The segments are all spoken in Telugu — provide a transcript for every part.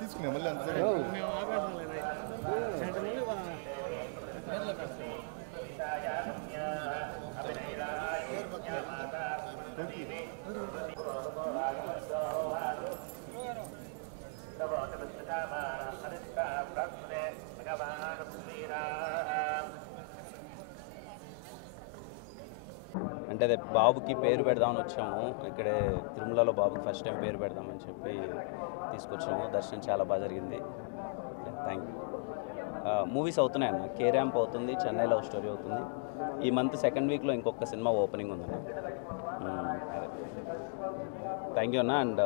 తీసుకునే మళ్ళీ అంత అంటే అదే బాబుకి పేరు పెడదామని వచ్చాము. ఇక్కడే తిరుమలలో బాబుకి ఫస్ట్ టైం పేరు పెడదామని చెప్పి తీసుకొచ్చాము. దర్శనం చాలా బాగా జరిగింది. Thank you. మూవీస్ అవుతున్నాయన్న. కే ర్యాంప్ అవుతుంది, చెన్నై లవ్ స్టోరీ అవుతుంది. ఈ మంత్ సెకండ్ వీక్లో ఇంకొక సినిమా ఓపెనింగ్ ఉందన్న. అదే థ్యాంక్ యూ అన్న. అండ్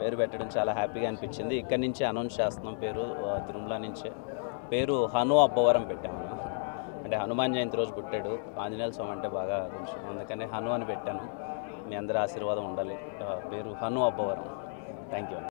పేరు పెట్టడం చాలా హ్యాపీగా అనిపించింది. ఇక్కడి నుంచే అనౌన్స్ చేస్తున్నాం పేరు, తిరుమల నుంచే. పేరు హను అబ్బవరం పెట్టామన్న. అంటే హనుమాన్ జయంతి రోజు పుట్టాడు. ఆంజనేయ స్వామి అంటే బాగా కొంచెం, అందుకనే హను అని పెట్టాను. మీ అందరి ఆశీర్వాదం ఉండాలి. పేరు హను అబ్బవరం. Thank you.